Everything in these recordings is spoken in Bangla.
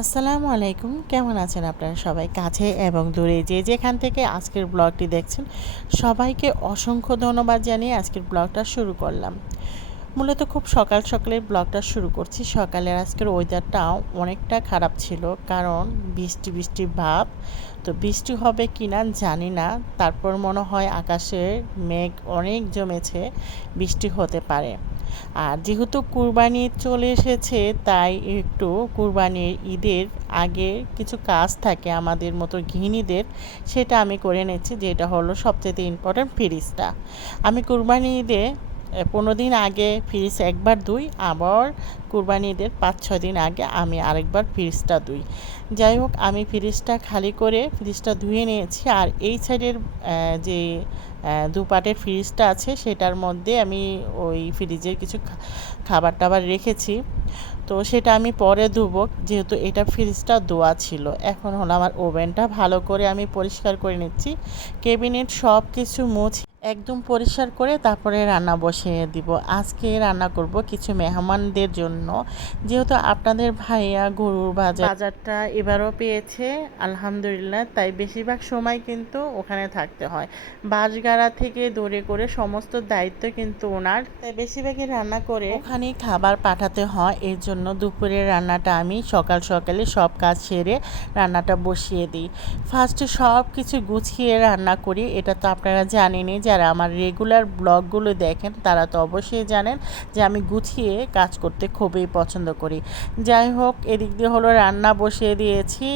আসসালামু আলাইকুম। কেমন আছেন আপনারা সবাই? কাছে এবং দূরে যে যেখান থেকে আজকের ব্লগটি দেখছেন, সবাইকে অসংখ্য ধন্যবাদ জানিয়ে আজকের ব্লগটা শুরু করলাম। মূলত খুব সকাল সকালে ব্লগটা শুরু করছি। সকালের আজকের ওয়েদারটাও অনেকটা খারাপ ছিল, কারণ বৃষ্টি বৃষ্টি ভাব। তো বৃষ্টি হবে কি না জানি না। তারপর মনে হয় আকাশে মেঘ অনেক জমেছে, বৃষ্টি হতে পারে। আর যেহেতু কুরবানি চলে এসেছে, তাই একটু কুরবানির ঈদের আগে কিছু কাজ থাকে আমাদের মতো গৃহিণীদের, সেটা আমি করে নিচ্ছি যেটা হলো সবচেয়ে ইম্পর্ট্যান্ট ফ্রিজটা আমি কুরবানি ঈদে পনেরো দিন আগে ফ্রিজ একবার ধুই আবার কুরবানি ঈদের পাঁচ ছ দিন আগে আমি আরেকবার ফ্রিজটা ধুই যাই হোক, আমি ফ্রিজটা খালি করে ফ্রিজটা ধুয়ে নিয়েছি আর এই সাইডের যে দুপাটের ফ্রিজটা আছে সেটার মধ্যে আমি ওই ফ্রিজের কিছু খাবার টাবার রেখেছি। তো সেটা আমি পরে ধুবো। যেহেতু এটা ফ্রিজটা দোয়া ছিল। এখন হলো আমার ওভেনটা। ভালো করে আমি পরিষ্কার করে নিচ্ছি। কেবিনেট সব কিছু মুছে, একদম পরিষ্কার করে তারপরে রান্না বসিয়ে দিব। আজকে রান্না করব কিছু মেহমানদের জন্য। যেহেতু আপনাদের ভাইয়া গরুর বাজার বাজারটা এবারও পেয়েছে, আলহামদুলিল্লাহ। তাই বেশিরভাগ সময় কিন্তু ওখানে থাকতে হয়। বাসগাড়া থেকে দৌড়ে করে সমস্ত দায়িত্ব কিন্তু ওনার। তাই বেশিরভাগই রান্না করে ওখানে খাবার পাঠাতে হয়। এর জন্য দুপুরের রান্নাটা আমি সকাল সকালে সব কাজ সেরে রান্নাটা বসিয়ে দিই। ফার্স্টে সব কিছু গুছিয়ে রান্না করি, এটা তো আপনারা জানেনই, যারা আমার রেগুলার ব্লগগুলো দেখেন তারা তো অবশ্যই জানেন যে আমি গুছিয়ে কাজ করতে খুবই পছন্দ করি। যাই হোক, এদিক দিয়ে হলো রান্না বসিয়ে দিয়েছি,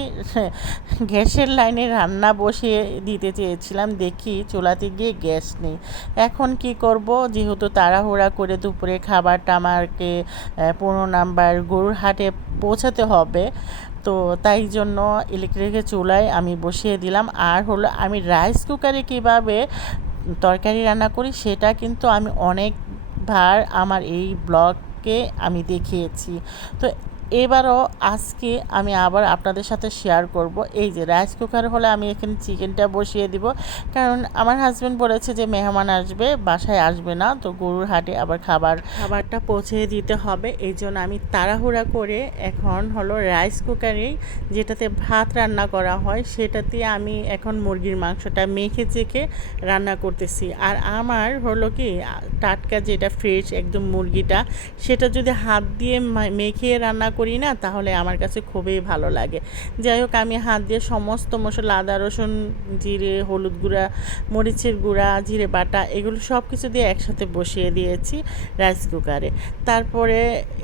গ্যাসের লাইনে রান্না বসিয়ে দিতে চেয়েছিলাম, দেখি চুলাতে গিয়ে গ্যাস নেই। এখন কি করব? যেহেতু তাড়াহুড়া করে দুপুরে খাবারটা আমাকে পনেরো নাম্বার গরুর হাটে পৌঁছাতে হবে। তো তাই জন্য ইলেকট্রিকের চুলায় আমি বসিয়ে দিলাম। আর হলো আমি রাইস কুকারে কীভাবে তরকারি রান্না করি সেটা কিন্তু আমি অনেকবার আমার এই ব্লগকে আমি দেখিয়েছি। তো এবারও আজকে আমি আবার আপনাদের সাথে শেয়ার করব। এই যে রাইস কুকার হলে আমি এখানে চিকেনটা বসিয়ে দিব। কারণ আমার হাজব্যান্ড বলেছে যে মেহমান আসবে, বাসায় আসবে না, তো গরুর হাটে আবার খাবার খাবারটা পৌঁছে দিতে হবে। এই জন্য আমি তাড়াহুড়া করে এখন হলো রাইস কুকারেই যেটাতে ভাত রান্না করা হয়, সেটাতে আমি এখন মুরগির মাংসটা মেখে চেখে রান্না করতেছি। আর আমার হলো কি, টাটকা যেটা ফ্রেশ একদম মুরগিটা, সেটা যদি হাত দিয়ে মেখে রান্না করি না, তাহলে আমার কাছে খুবই ভালো লাগে। যাই হোক, আমি হাত দিয়ে সমস্ত মশলা, আদা, রসুন, জিরে, হলুদ গুঁড়া, মরিচের গুঁড়া, জিরে বাটা, এগুলো সব কিছু দিয়ে একসাথে বসিয়ে দিয়েছি রাইস কুকারে তারপরে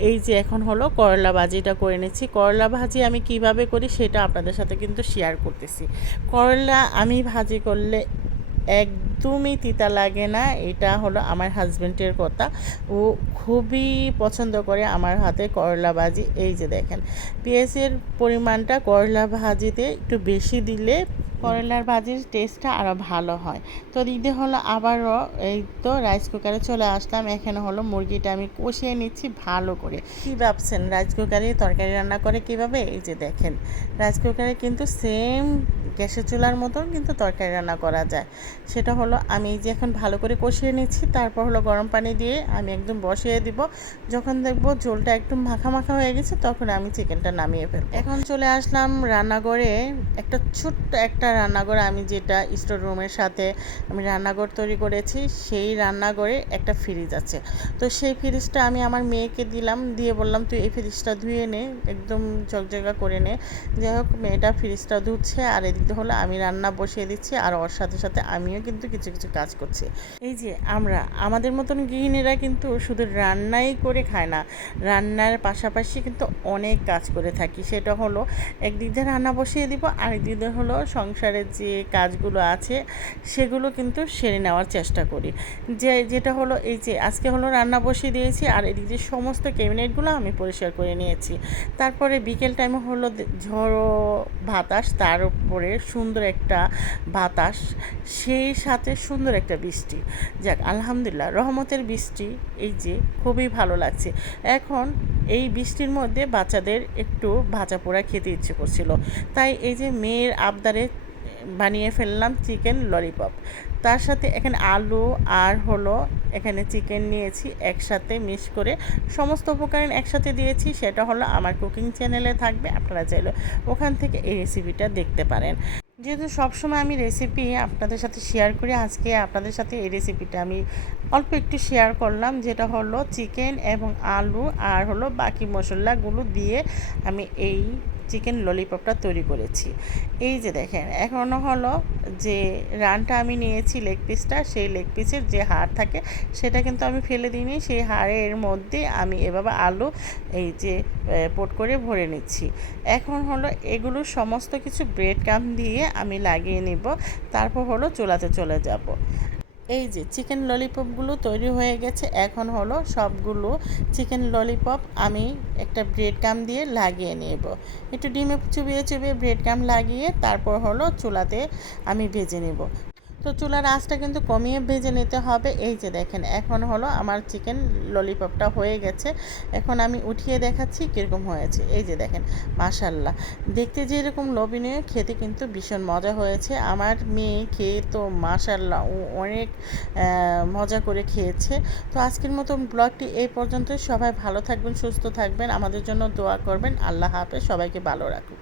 এই যে এখন হলো করলা ভাজিটা করে নিচ্ছি। করলা ভাজি আমি কীভাবে করি সেটা আপনাদের সাথে কিন্তু শেয়ার করতেছি। করলা আমি ভাজি করলে একদমই তিতা লাগে না। এটা হলো আমার হাজব্যান্ডের কথা। ও খুবই পছন্দ করে আমার হাতে করলা ভাজি। এই যে দেখেন, পেঁয়াজের পরিমাণটা করলা ভাজিতে একটু বেশি দিলে করলার ভাজির টেস্টটা আরও ভালো হয়। তো দিদি হলো আবারও এই তো রাইস কুকারে চলে আসলাম। এখানে হলো মুরগিটা আমি কষিয়ে নিচ্ছি ভালো করে। কী ভাবছেন? রাইস কুকারে তরকারি রান্না করে কীভাবে? এই যে দেখেন রাইস কুকারে কিন্তু সেম গ্যাসের চুলার মতন কিন্তু তরকারি রান্না করা যায়। সেটা হলো আমি যে এখন ভালো করে কষিয়ে নিচ্ছি, তারপর হলো গরম পানি দিয়ে আমি একদম বসিয়ে দিব। যখন দেখব ঝোলটা একটু মাখা মাখা হয়ে গেছে, তখন আমি চিকেনটা নামিয়ে ফেলব। এখন চলে আসলাম রান্নাঘরে। একটা ছোট্ট একটা রান্নাঘর আমি যেটা স্টোর রুমের সাথে আমি রান্নাঘর তৈরি করেছি, সেই রান্নাঘরে একটা ফ্রিজ আছে। তো সেই ফ্রিজটা আমি আমার মেয়েকে দিলাম, দিয়ে বললাম, তুই এই ফ্রিজটা ধুয়ে নে, একদম জগজগা করে নে। যাই হোক, মেয়েটা ফ্রিজটা ধুচ্ছে, আর এদিকে হলো আমি রান্না বসিয়ে দিচ্ছি আর ওর সাথে সাথে আমিও কিন্তু কিছু কিছু কাজ করছি। এই যে আমরা, আমাদের মতন গৃহিণীরা কিন্তু শুধু রান্নাই করে খায় না, রান্নার পাশাপাশি কিন্তু অনেক কাজ করে থাকি। সেটা হলো একদিক দিয়ে রান্না বসিয়ে দিব, আরেক দিয়ে হলো সংসারের যে কাজগুলো আছে সেগুলো কিন্তু সেরে নেওয়ার চেষ্টা করি। যে, যেটা হলো এই যে আজকে হলো রান্না বসিয়ে দিয়েছি আর এদিক দিয়ে সমস্ত ক্যাবিনেটগুলো আমি পরিষ্কার করে নিয়েছি। তারপরে বিকেল টাইমে হলো ঝড়ো বাতাস, তার উপরে সুন্দর একটা বাতাস, সেই সাথে সুন্দর একটা বৃষ্টি। যাক, আলহামদুলিল্লাহ, রহমতের বৃষ্টি, এই যে, খুবই ভালো লাগছে। এখন এই বৃষ্টির মধ্যে বাচ্চাদের একটু ভাজা পোড়া খেতে ইচ্ছে করছিল। তাই এই যে মেয়ের আবদারে বানিয়ে ফেললাম চিকেন ললিপপ। তার সাথে এখানে আলু আর হলো এখানে চিকেন নিয়েছি একসাথে মিক্স করে। সমস্ত উপকরণ একসাথে দিয়েছি, সেটা হলো আমার কুকিং চ্যানেলে থাকবে, আপনারা চাইলে ওখান থেকে এই রেসিপিটা দেখতে পারেন। যেহেতু সবসময় আমি রেসিপি আপনাদের সাথে শেয়ার করি, আজকে আপনাদের সাথে এই রেসিপিটা আমি অল্প একটু শেয়ার করলাম, যেটা হলো চিকেন এবং আলু আর হলো বাকি মশলাগুলো দিয়ে আমি এই চিকেন ললিপপটা তৈরি করেছি। এই যে দেখেন এখনও হলো যে রানটা আমি নিয়েছি লেগ পিসটা সেই লেগ পিসের যে হাড় থাকে, সেটা কিন্তু আমি ফেলে দিইনি, সেই হাড়ের মধ্যে আমি এভাবে আলু এই যে পোট করে ভরে নিচ্ছি। এখন হলো এগুলো সমস্ত কিছু ব্রেড কাম দিয়ে আমি লাগিয়ে নিব, তারপর হলো চুলাতে চলে যাব। এই যে চিকেন ললিপপগুলো তৈরি হয়ে গেছে, এখন হলো সবগুলো চিকেন ললিপপ আমি একটা ব্রেড কাম দিয়ে লাগিয়ে নেব। একটু ডিমে চুবিয়ে চুবিয়ে ব্রেড কাম লাগিয়ে তারপর হলো চুলাতে আমি ভেজে নেব। তো চুলার আঁচটা কিন্তু কমিয়ে ভেজে নিতে হবে। এই যে দেখেন, এখন হলো আমার চিকেন ললিপপটা হয়ে গেছে। এখন আমি উঠিয়ে দেখাচ্ছি কীরকম হয়েছে। এই যে দেখেন মাশাল্লাহ দেখতে যেরকম লোভনীয়, খেতে কিন্তু ভীষণ মজা হয়েছে। আমার মেয়ে খেয়ে তো মাশাল্লাহ অনেক মজা করে খেয়েছে। তো আজকের মতো ব্লগটি এই পর্যন্ত সবাই ভালো থাকবেন, সুস্থ থাকবেন। আমাদের জন্য দোয়া করবেন। আল্লাহ হাফেজ। সবাইকে ভালো রাখুন